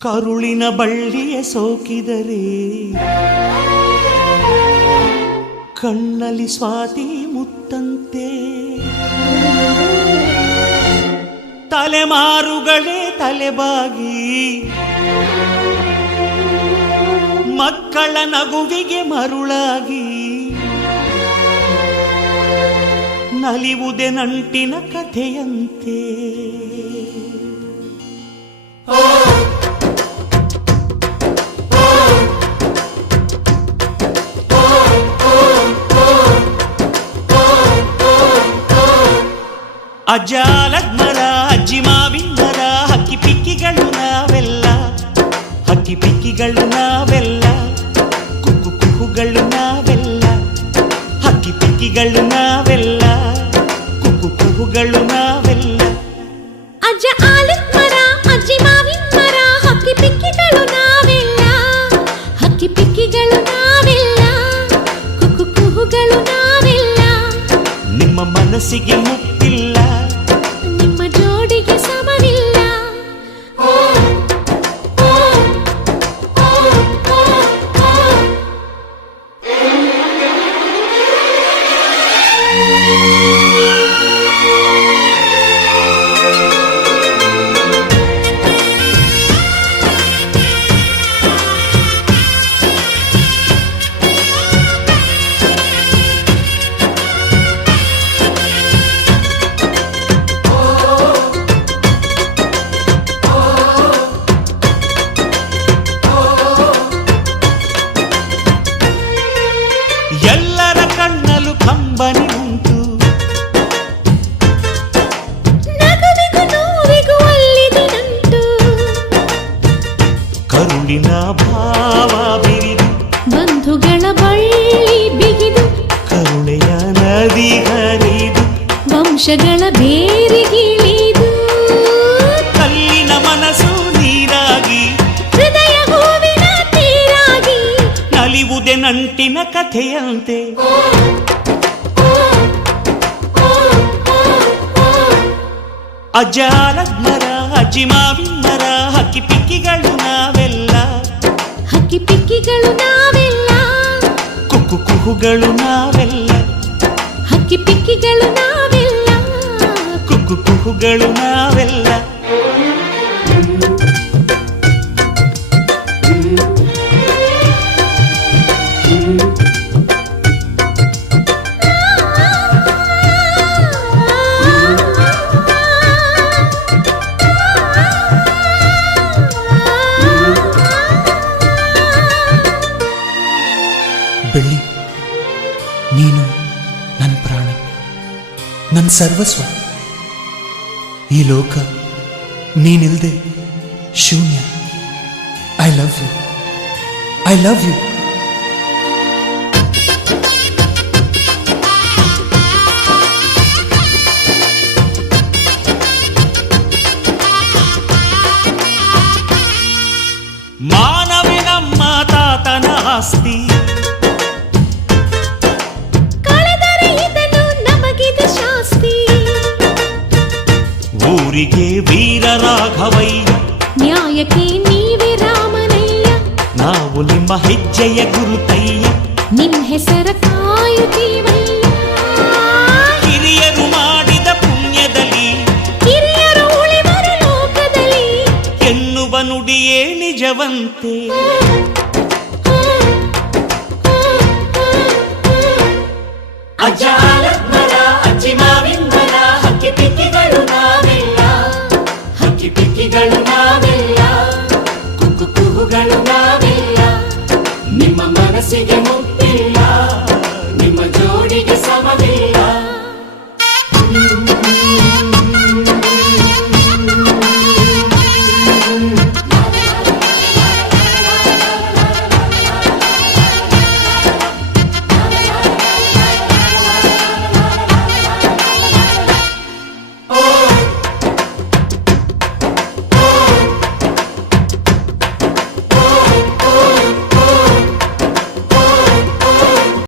ಕರುಳಿನ ಬಳ್ಳಿಯ ಸೋಕಿದರೆ ಕಣ್ಣಲ್ಲಿ ಸ್ವಾತಿ ಮುತ್ತಂತೆ ತಲೆಮಾರುಗಳೇ ತಲೆಬಾಗಿ ಮಕ್ಕಳ ನಗುವಿಗೆ ಮರುಳಾಗಿ ನಲಿವುದೆ ನಂಟಿನ ಕಥೆಯಂತೆ. ಅಜ್ಜಾಲದ ಮರ ಅಜ್ಜಿ ಮಾವಿನ ಮರ ಹಕ್ಕಿ ಪಿಕ್ಕಿಗಳು ನಾವೆಲ್ಲ, ಹಕ್ಕಿ ಪಿಕ್ಕಿಗಳು ನಾವೆಲ್ಲ, ಕುಕ್ಕು ಕುಕ್ಕುಗಳು ನಾವೆಲ್ಲ, ಹಕ್ಕಿ ಪಿಕ್ಕಿಗಳು ನಾವೆಲ್ಲ, ಕುಕ್ಕು ಕುಕ್ಕುಗಳು ನಾವೆಲ್ಲ. ಅಜ್ಜ ಆಲದ ಮರ ಅಜ್ಜಿ ಮಾವಿನ ಮರ ಹಕ್ಕಿ ಪಿಕ್ಕಿಗಳು ನಾವೆಲ್ಲ, ಹಕ್ಕಿ ಪಿಕ್ಕಿಗಳು ನಾವೆಲ್ಲ, ಕುಕ್ಕು ಕುಕ್ಕುಗಳು ನಾವೆಲ್ಲ. ನಿಮ್ಮ ಮನಸ್ಸಿಗೆ ಮುಟ್ಟಿಲ್ಲ, ನಿಮ್ಮ ಜೋಡಿಗೆ ಸಮವಿಲ್ಲ. ಎಲ್ಲರ ಕಣ್ಣಲು ಕಂಬನಿ ಉಂಟು, ನಗುವಿಗೂ ನೋವಿಗೂ ಅಲ್ಲಿದೆ ನಂಟು. ಕರುಳಿನ ಭಾವ ಬಿರಿದು ಬಂಧುಗಳ ಬಳ್ಳಿ ಬಿಗಿದು, ಕರುಣೆಯ ನದಿ ಹರಿದು ವಂಶಗಳ ಬೇರಿಗಿಳಿದು. ಕಲ್ಲಿನ ಮನಸ್ಸು ನೀರಾಗಿ ಹೃದಯ ಹೂವಿನ ತೀರಾಗಿ ನಲಿವುದೆ ನಂಟಿನ ಕಥೆಯಂತೆ. ಅಜ್ಜಾಲದ ಮರ ಅಜ್ಜಿ ಮಾವಿನ ಮರ ಹಕ್ಕಿ ಪಿಕ್ಕಿಗಳು ನಾವೆಲ್ಲ, ಹಕ್ಕಿ ಪಿಕ್ಕಿಗಳು ನಾವೆಲ್ಲ, ಕುಕ್ಕು ಕುಹುಗಳು ನಾವೆಲ್ಲ, ಹಕ್ಕಿ ಪಿಕ್ಕಿಗಳು ನಾವೆಲ್ಲ. ಕುಕ್ಕು ಕುಹುಗಳು ನಾವೆಲ್ಲ. ಬೆಳ್ಳಿ, ನೀನು ನನ್ನ ಪ್ರಾಣ, ನನ್ನ ಸರ್ವಸ್ವ. ಈ ಲೋಕ ನೀನಿಲ್ದೆ ಶೂನ್ಯ. I love you, I love you. ಮಾನವೇ ನಮ್ಮ ತಾತನ ಆಸ್ತಿ, ಕಳೆದರೆ ಇದನ್ನು ನಮಗಿದು ಶಾಸ್ತಿ. ಊರಿಗೆ ವೀರ ರಾಘವಯ್ಯ, ನ್ಯಾಯಕ್ಕೆ ನೀವೇ ರಾಮನಯ್ಯ. ನಾವು ನಿಮ್ಮ ಹೆಜ್ಜೆಯ ಗುರುತಯ್ಯ, ನಿಮ್ ಹೆಸರ ಕಾಯುತ್ತೀವಯ್ಯ. ಹಿರಿಯರು ಮಾಡಿದ ಪುಣ್ಯದಲ್ಲಿ ಹಿರಿಯರು ಉಳಿವರು ಲೋಕದಲ್ಲಿ ಎನ್ನುವ ನುಡಿಯೇ ನಿಜವಂತೆ.